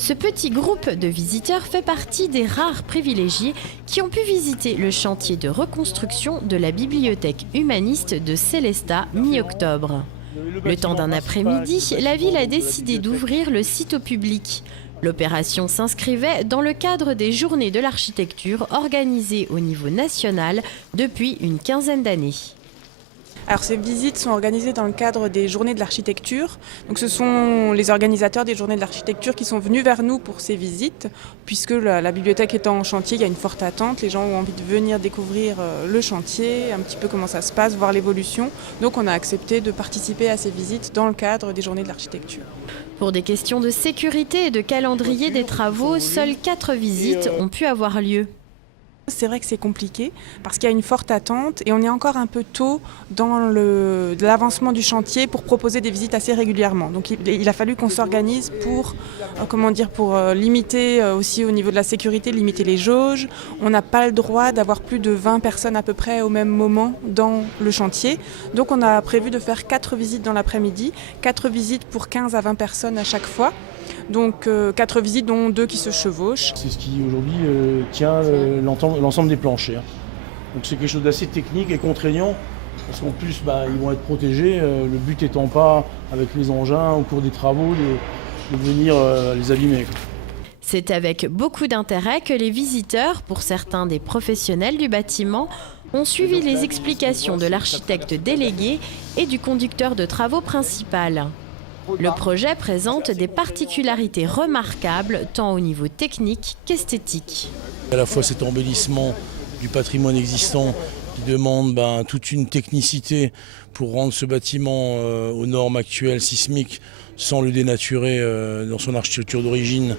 Ce petit groupe de visiteurs fait partie des rares privilégiés qui ont pu visiter le chantier de reconstruction de la bibliothèque humaniste de Sélestat mi-octobre. Le temps d'un après-midi, la ville a décidé d'ouvrir le site au public. L'opération s'inscrivait dans le cadre des Journées de l'architecture organisées au niveau national depuis une quinzaine d'années. Alors ces visites sont organisées dans le cadre des Journées de l'architecture. Donc ce sont les organisateurs des Journées de l'architecture qui sont venus vers nous pour ces visites, puisque la bibliothèque étant en chantier, il y a une forte attente. Les gens ont envie de venir découvrir le chantier, un petit peu comment ça se passe, voir l'évolution. Donc on a accepté de participer à ces visites dans le cadre des Journées de l'architecture. Pour des questions de sécurité et de calendrier des travaux, seules 4 visites ont pu avoir lieu. C'est vrai que c'est compliqué parce qu'il y a une forte attente et on est encore un peu tôt dans l'avancement du chantier pour proposer des visites assez régulièrement. Donc il a fallu qu'on s'organise pour limiter aussi au niveau de la sécurité, limiter les jauges. On n'a pas le droit d'avoir plus de 20 personnes à peu près au même moment dans le chantier. Donc on a prévu de faire 4 visites dans l'après-midi, 4 visites pour 15 à 20 personnes à chaque fois. Donc 4 visites dont 2 qui se chevauchent. C'est ce qui aujourd'hui tient l'ensemble des planchers. Donc c'est quelque chose d'assez technique et contraignant parce qu'en plus ils vont être protégés, le but étant pas avec les engins au cours des travaux de venir les abîmer. C'est avec beaucoup d'intérêt que les visiteurs, pour certains des professionnels du bâtiment, ont suivi les explications de l'architecte délégué et du conducteur de travaux principal. Le projet présente des particularités remarquables tant au niveau technique qu'esthétique. À la fois cet embellissement du patrimoine existant qui demande toute une technicité pour rendre ce bâtiment aux normes actuelles sismiques sans le dénaturer dans son architecture d'origine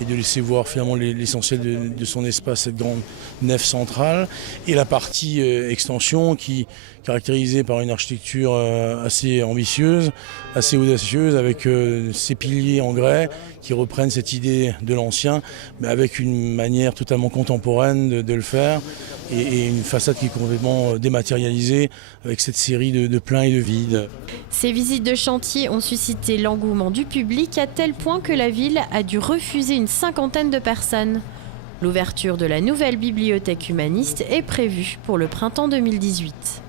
et de laisser voir finalement l'essentiel de son espace, cette grande nef centrale, et la partie extension qui est caractérisée par une architecture assez ambitieuse, assez audacieuse, avec ces piliers en grès qui reprennent cette idée de l'ancien, mais avec une manière totalement contemporaine de le faire, et une façade qui est complètement dématérialisée, avec cette série de pleins et de vides. Ces visites de chantier ont suscité l'engouement du public à tel point que la ville a dû refuser une 50aine de personnes. L'ouverture de la nouvelle bibliothèque humaniste est prévue pour le printemps 2018.